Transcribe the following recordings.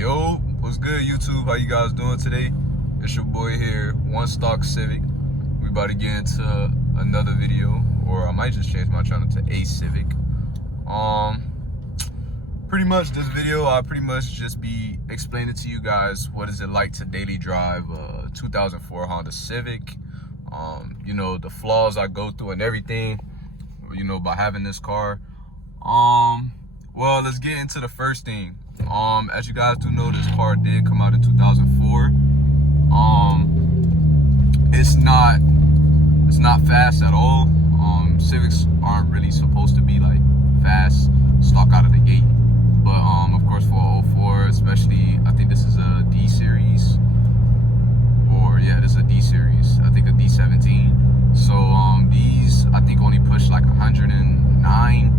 Yo, what's good, YouTube? How you guys doing today? It's your boy here, One Stock Civic. We about to get into another video, or I might just change my channel to A Civic. Pretty much this video, I'll pretty much just be explaining to you guys what is it like to daily drive a 2004 Honda Civic. You know, the flaws I go through and everything, you know, by having this car. Well, let's get into the first thing. As you guys do know, this car did come out in 2004. It's not fast at all. Civics aren't really supposed to be like fast stock out of the gate, but of course for 04, especially, I think this is a D series, or yeah, this is a D series, I think a D17. So these I think only push like 109,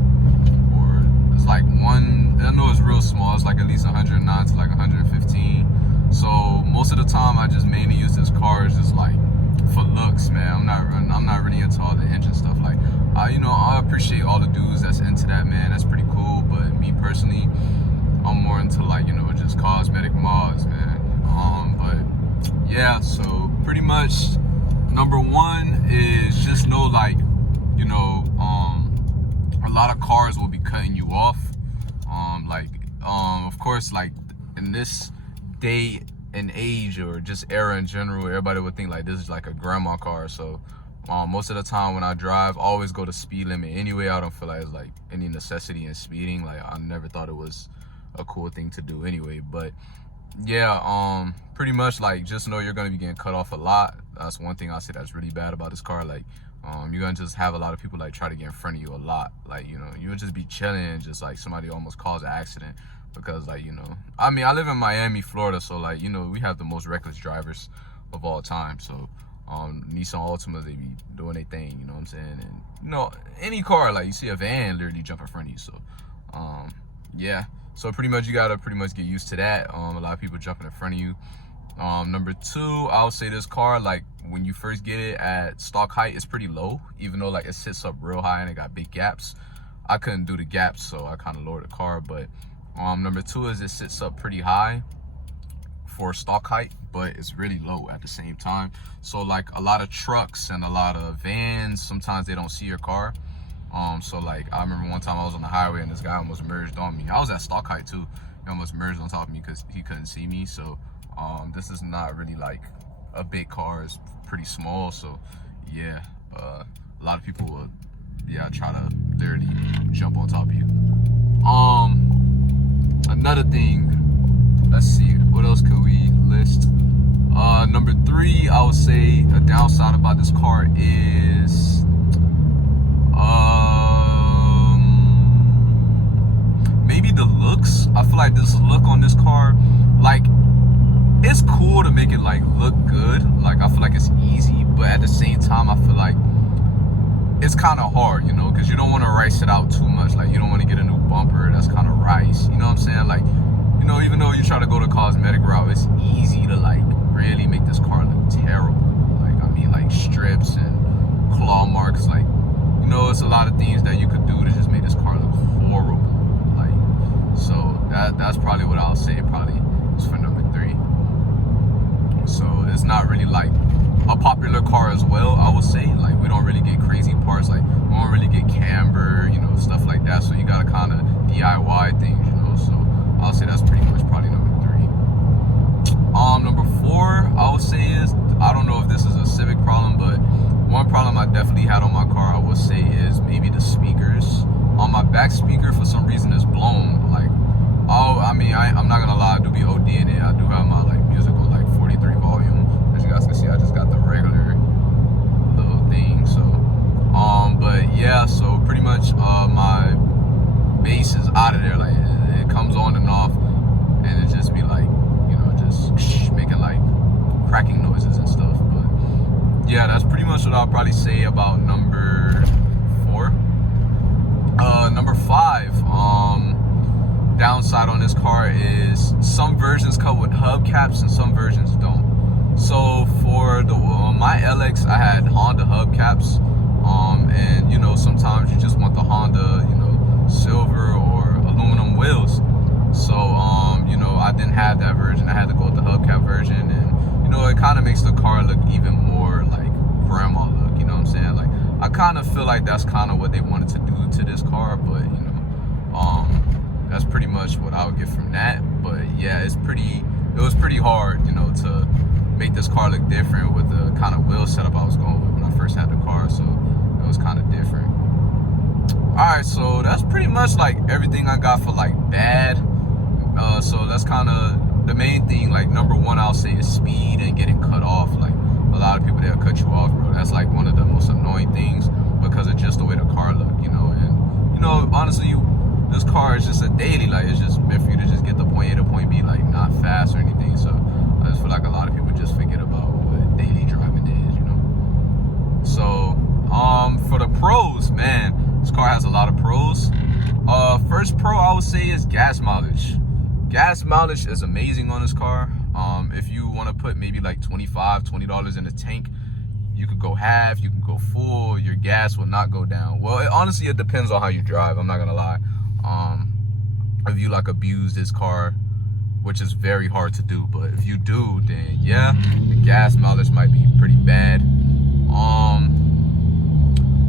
or it's like one, I know it's real small, it's like at least 109 to like 115. So most of the time I just mainly use this car as just like for looks, man. I'm not really into all the engine stuff. Like you know, I appreciate all the dudes that's into that, man. That's pretty cool. But me personally, I'm more into like, you know, just cosmetic mods, man. But yeah, so pretty much number one is just know, like, you know, a lot of cars will be cutting you off. Of course, like in this day and age, or just era in general, everybody would think like this is like a grandma car. So most of the time when I drive, I always go to speed limit anyway. I don't feel like it's like any necessity in speeding. Like I never thought it was a cool thing to do anyway. But yeah, pretty much like just know you're gonna be getting cut off a lot. That's one thing I say that's really bad about this car. Like you're gonna just have a lot of people like try to get in front of you a lot. Like, you know, you would just be chilling and just like somebody almost cause an accident, because like, you know, I mean, I live in Miami, Florida, so like, you know, we have the most reckless drivers of all time. So Nissan Altima, they be doing their thing, you know what I'm saying? And you know, any car, like you see a van literally jump in front of you. So yeah, so pretty much you gotta pretty much get used to that. A lot of people jumping in front of you. Number two, I would say this car, like when you first get it at stock height, it's pretty low, even though like it sits up real high and it got big gaps. I couldn't do the gaps, so I kind of lowered the car. But number two is it sits up pretty high for stock height, but it's really low at the same time. So like a lot of trucks and a lot of vans, sometimes they don't see your car. So like I remember one time I was on the highway and this guy almost merged on me. I was at stock height too. He almost merged on top of me because he couldn't see me. So this is not really like a big car, it's pretty small. So yeah, a lot of people will, yeah, try to literally jump on top of you. Another thing, let's see, what else could we list? Number three, I would say a downside about this car is maybe the looks. I feel like this look on this car, like, it's cool to make it like look good. Like I feel like it's easy, but at the same time I feel like it's kind of hard, you know, because you don't want to rice it out too much. Like you don't want to get a new bumper that's kind of rice, you know what I'm saying? Like, you know, even though you try to go the cosmetic route, it's easy to like really make this car look terrible. Like, I mean, like strips and claw marks, like, you know, it's a lot of things that you could do to just make this car look horrible. Like, so that's probably what I'll say probably is for number three. So it's not really like a popular car as well, I would say. Like we don't really get crazy parts, like we don't really get camber, you know, stuff like that. So you gotta kind of DIY things, you know. So I'll say that's pretty much probably number three. Number four, I would say is, I don't know if this is a Civic problem, but one problem I definitely had on my car, I would say, is maybe the speakers. On my back speaker, for some reason, is blown. Like, I mean, I'm not gonna lie, I do be ODing it. I do have my like musical like 43 volume. As you guys can see, I just got the regular little thing. So but yeah, so pretty much my bass is out of there. Like it comes on and off, and it just be like, you know, just making like cracking noises and stuff. But yeah, that's pretty much what I'll probably say about number four. Number five, downside on this car is some versions come with hubcaps and some versions don't. So for the my LX, I had Honda hubcaps, and you know, sometimes you just want the Honda, you know, silver or aluminum wheels. So you know, I I didn't have that version. I had to go with the hubcap version, and you know, it kind of makes the car look even more like grandma look. You know what I'm saying? Like, I kind of feel like that's kind of what they wanted to do to this car, but you know, that's pretty much what I would get from that. But yeah, it was pretty hard, you know, to make this car look different with the kind of wheel setup I was going with when I first had the car. So it was kind of different. Alright, so that's pretty much like everything I got for like bad. So that's kind of the main thing. Like, number one, I'll say, is speed and getting cut off. Like, a lot of people, they'll cut you off, bro. That's like one of the most annoying things, because of just the way the car look, you know. And you know, honestly, this car is just a daily, like, it's just meant for you to just get the point A to point B, like, not fast or anything. So I just feel like a lot of people just forget about what daily driving is, you know. So for the pros, man, this car has a lot of pros. First pro I would say is gas mileage. Gas mileage is amazing on this car. If you want to put maybe like $20 in the tank, you could go half, you can go full, your gas will not go down. Well, honestly, it depends on how you drive, I'm not gonna lie. If you like abuse this car, which is very hard to do, but if you do, then yeah, the gas mileage might be pretty bad.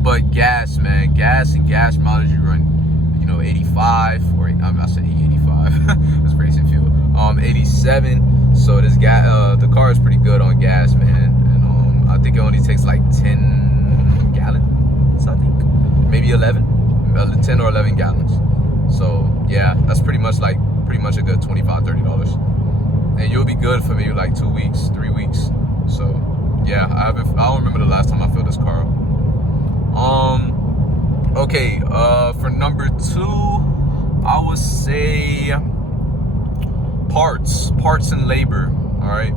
But gas, man, gas mileage, you run, you know, 85, or I said 85. That's racing fuel. 87. So this gas, the car is pretty good on gas, man. And I think it only takes like 10 gallons, I think, maybe 10 or 11 gallons. So yeah, that's pretty much a good $25-$30, and you'll be good for maybe like 2 weeks, 3 weeks. So yeah, I don't remember the last time I filled this car up. Okay, for number two, I would say parts and labor. All right,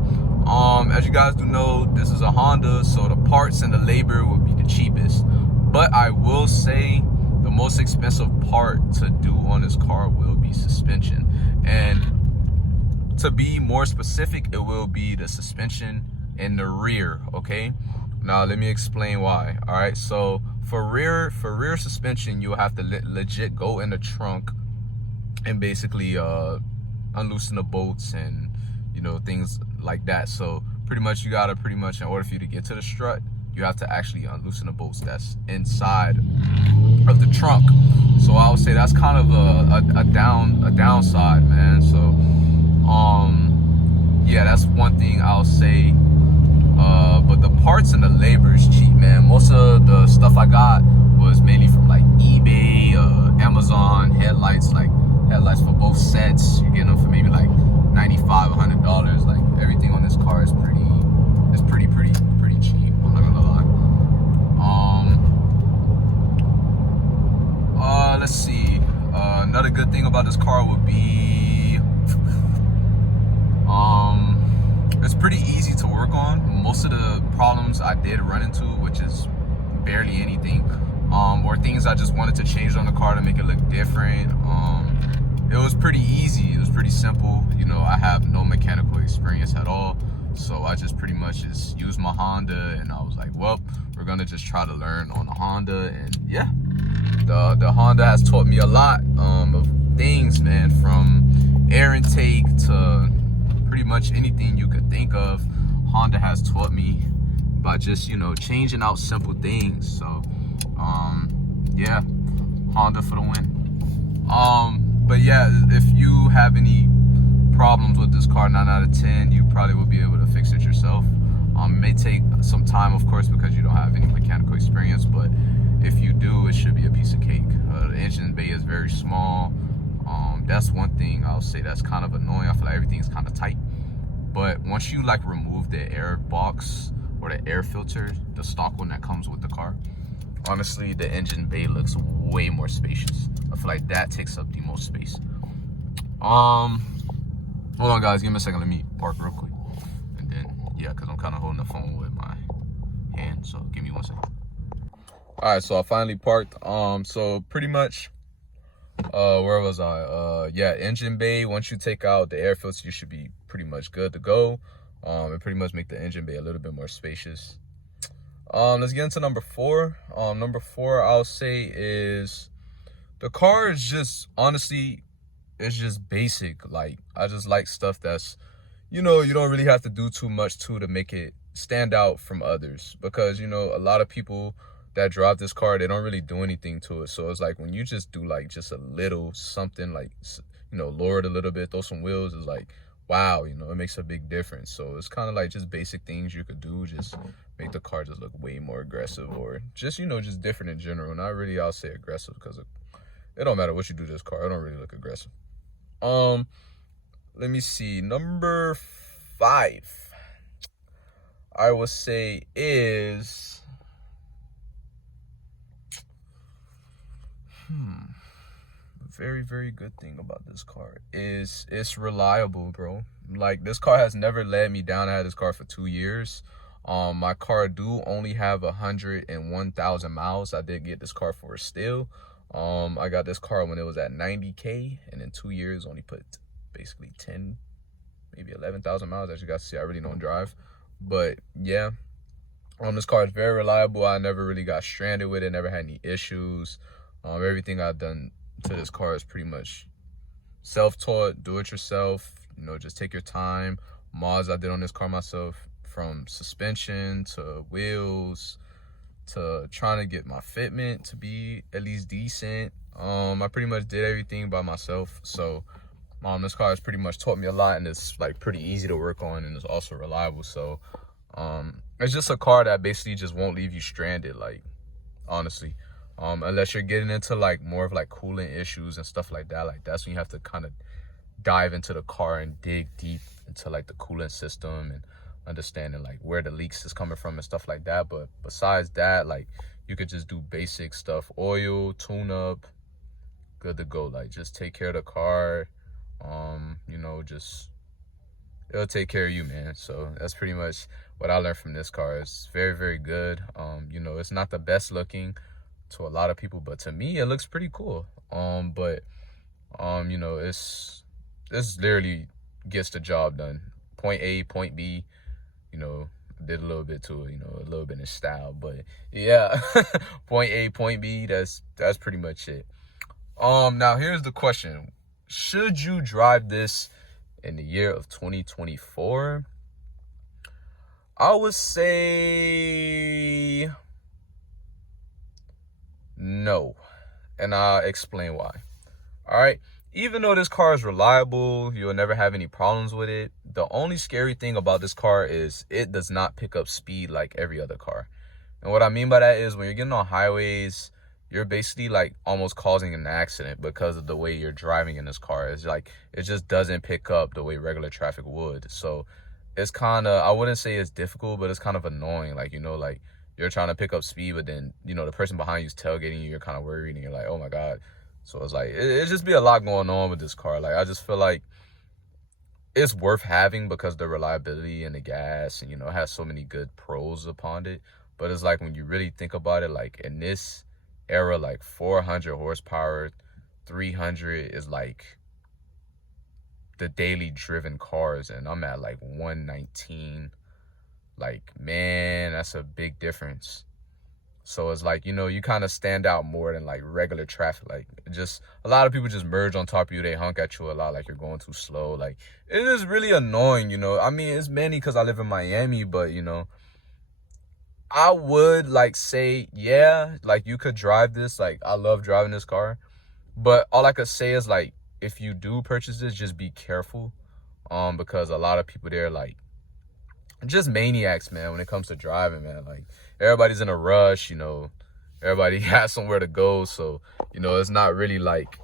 as you guys do know, this is a Honda, so the parts and the labor would be the cheapest. But I will say the most expensive part to do on this car will be suspension. And to be more specific, it will be the suspension in the rear, okay? Now let me explain why. All right, so for rear suspension, you'll have to legit go in the trunk and basically unloosen the bolts and, you know, things like that. So pretty much you gotta in order for you to get to the strut, you have to actually unloosen the bolts that's inside of the trunk. So I would say that's kind of a downside, man. So yeah, that's one thing I'll say. But the parts and the labor is cheap, man. Most of the stuff I got was mainly from like eBay, Amazon. Headlights for both sets, you get them for maybe like $95, $100. Like, everything on this car is pretty cheap, I'm not gonna lie. Let's see. Another good thing about this car would be it's pretty easy to work on. Most of the problems I did run into, which is barely anything, or things I just wanted to change on the car to make it look different, it was pretty easy. It was pretty simple. You know, I have no mechanical experience at all, so I just pretty much just used my Honda, and I was like, well, we're gonna just try to learn on the Honda. And yeah, the Honda has taught me a lot of things, man, from air intake to pretty much anything you could think of. Honda has taught me by just, you know, changing out simple things. So yeah, Honda for the win. But yeah, if you have any problems with this car, 9 out of 10, you probably will be able to fix it yourself. It may take some time, of course, because you don't have any mechanical experience, but if you do, it should be a piece of cake. The engine bay is very small. That's one thing I'll say that's kind of annoying. I feel like everything's kind of tight. But once you like remove the air box or the air filter, the stock one that comes with the car, honestly, the engine bay looks way more spacious. I feel like that takes up the most space. Hold on, guys, give me a second. Let me park real quick, and then yeah, because I'm kind of holding the phone with my hand. So give me 1 second. All right, so I finally parked. So pretty much, where was I? Yeah, engine bay. Once you take out the air filter, you should be pretty much good to go. And pretty much make the engine bay a little bit more spacious. Let's get into number 4. Number 4, I'll say, is the car is just honestly it's just basic. Like, I just like stuff that's, you know, you don't really have to do too much to make it stand out from others. Because, you know, a lot of people that drive this car, they don't really do anything to it. So it's like when you just do like just a little something, like, you know, lower it a little bit, throw some wheels, is like, wow, you know, it makes a big difference. So it's kind of like just basic things you could do, just make the car just look way more aggressive, or just, you know, just different in general. Not really, I'll say aggressive, because it don't matter what you do to this car, it don't really look aggressive. Let me see. Number 5, I would say, is a very, very good thing about this car is it's reliable, bro. Like, this car has never let me down. I had this car for 2 years. My car do only have 101,000 miles. I did get this car for a steal. I got this car when it was at 90K, and in 2 years only put basically 10, maybe 11,000 miles. As you guys see, I really don't drive, but yeah, this car is very reliable. I never really got stranded with it, never had any issues. Everything I've done to this car is pretty much self-taught, do it yourself, you know, just take your time. Mods I did on this car myself, from suspension to wheels to trying to get my fitment to be at least decent. I pretty much did everything by myself. So this car has pretty much taught me a lot, and it's like pretty easy to work on, and it's also reliable. So it's just a car that basically just won't leave you stranded, like, honestly. Unless you're getting into like more of like coolant issues and stuff like that. Like, that's when you have to kind of dive into the car and dig deep into like the coolant system and understanding like where the leaks is coming from and stuff like that. But besides that, like, you could just do basic stuff, oil, tune up, good to go. Like, just take care of the car. You know, just, it'll take care of you, man. So that's pretty much what I learned from this car. It's very, very good. You know, it's not the best looking to a lot of people, but to me it looks pretty cool. But you know, it's literally gets the job done. Point A, point B, you know, did a little bit to it, you know, a little bit in style, but yeah. Point A, point B, that's pretty much it. Now here's the question: should you drive this in the year of 2024? I would say no, and I'll explain why. All right, even though this car is reliable, you'll never have any problems with it, the only scary thing about this car is it does not pick up speed like every other car. And what I mean by that is, when you're getting on highways, you're basically like almost causing an accident because of the way you're driving in this car. It's like, it just doesn't pick up the way regular traffic would. So it's kind of, I wouldn't say it's difficult, but it's kind of annoying. Like, you know, like, you're trying to pick up speed, but then, you know, the person behind you is tailgating you, you're kind of worried, and you're like, oh my God. So it's like, it just be a lot going on with this car. Like, I just feel like it's worth having because the reliability and the gas, and, you know, it has so many good pros upon it. But it's like, when you really think about it, like, in this era, like 400 horsepower, 300 is like the daily driven cars, and I'm at like 119. Like, man, that's a big difference. So it's like, you know, you kind of stand out more than like regular traffic. Like, just a lot of people just merge on top of you. They honk at you a lot, like you're going too slow. Like, it is really annoying, you know. I mean, it's mainly because I live in Miami, but, you know, I would like say, yeah, like, you could drive this. Like, I love driving this car, but all I could say is, like, if you do purchase this, just be careful, because a lot of people there, like, just maniacs, man, when it comes to driving, man. Like, everybody's in a rush, you know, everybody has somewhere to go. So, you know, it's not really like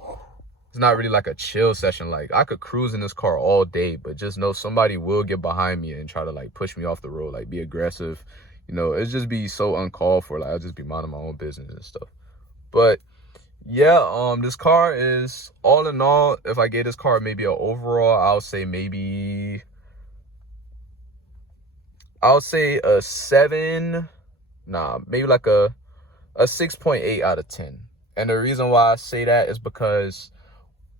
a chill session. Like, I could cruise in this car all day, but just know somebody will get behind me and try to like push me off the road, like be aggressive. You know, it just be so uncalled for. Like, I'll just be minding my own business and stuff. But yeah, this car is, all in all, if I gave this car maybe an overall, I'll say a 7, maybe like a 6.8 out of 10. And the reason why I say that is because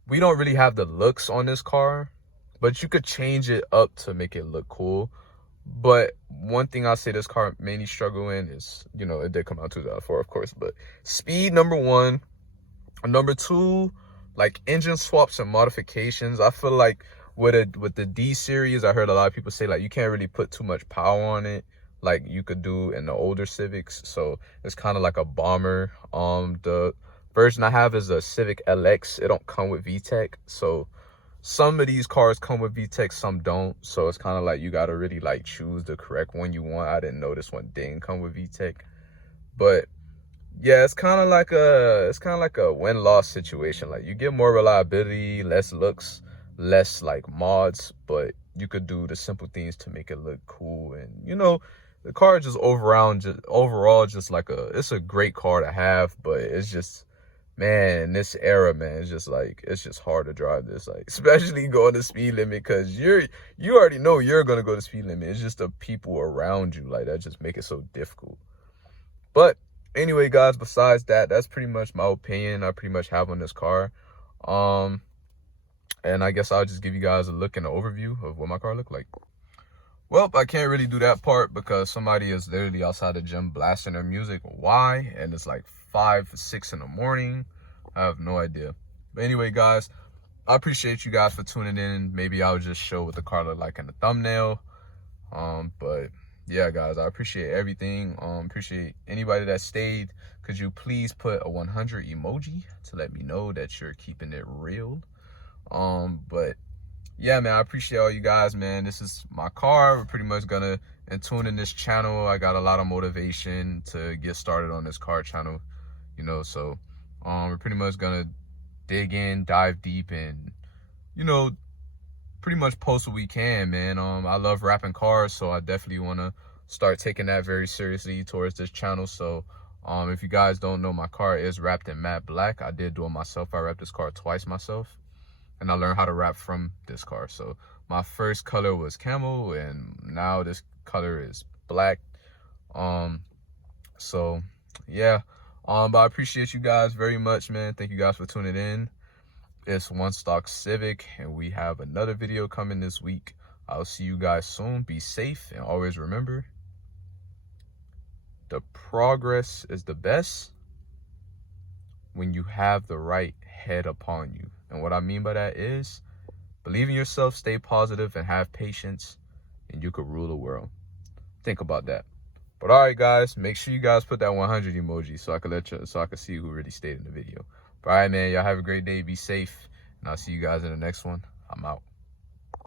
we don't really have the looks on this car, but you could change it up to make it look cool. But one thing I'll say this car mainly struggle in is, you know, it did come out 2004, of course, but speed, number 1. Number 2, like engine swaps and modifications, I feel like with the D series, I heard a lot of people say like you can't really put too much power on it like you could do in the older Civics. So it's kind of like a bomber. The version I have is a Civic LX. It don't come with VTEC. So some of these cars come with VTEC, some don't. So it's kind of like you got to really like choose the correct one you want. I didn't know this one didn't come with VTEC. But yeah, it's kind of like a win-loss situation. Like you get more reliability, less looks, less like mods, but you could do the simple things to make it look cool. And you know, the car just overall just like it's a great car to have, but it's just, man, in this era, man, it's just hard to drive this, like especially going the speed limit, because you already know you're gonna go the speed limit. It's just the people around you like that just make it so difficult. But anyway, guys, besides that, that's pretty much my opinion I pretty much have on this car. And I guess I'll just give you guys a look and an overview of what my car looked like. Well, I can't really do that part because somebody is literally outside the gym blasting their music. Why? And it's like 5, 6 in the morning. I have no idea. But anyway, guys, I appreciate you guys for tuning in. Maybe I'll just show what the car looked like in the thumbnail. But yeah, guys, I appreciate everything. Appreciate anybody that stayed. Could you please put a 100 emoji to let me know that you're keeping it real? But yeah, man, I appreciate all you guys, man. This is my car. We're pretty much gonna tune in this channel. I got a lot of motivation to get started on this car channel, you know. So we're pretty much gonna dig in, dive deep, and you know, pretty much post what we can, man. I love rapping cars, so I definitely want to start taking that very seriously towards this channel. So if you guys don't know, my car is wrapped in matte black. I did do it myself. I wrapped this car twice myself, and I learned how to wrap from this car. So my first color was camo, and now this color is black. So yeah, but I appreciate you guys very much, man. Thank you guys for tuning in. It's One Stock Civic, and we have another video coming this week. I'll see you guys soon. Be safe, and always remember, the progress is the best when you have the right head upon you. And what I mean by that is, believe in yourself, stay positive, and have patience, and you could rule the world. Think about that. But all right, guys, make sure you guys put that 100 emoji so I can see who really stayed in the video. But all right, man, y'all have a great day. Be safe, and I'll see you guys in the next one. I'm out.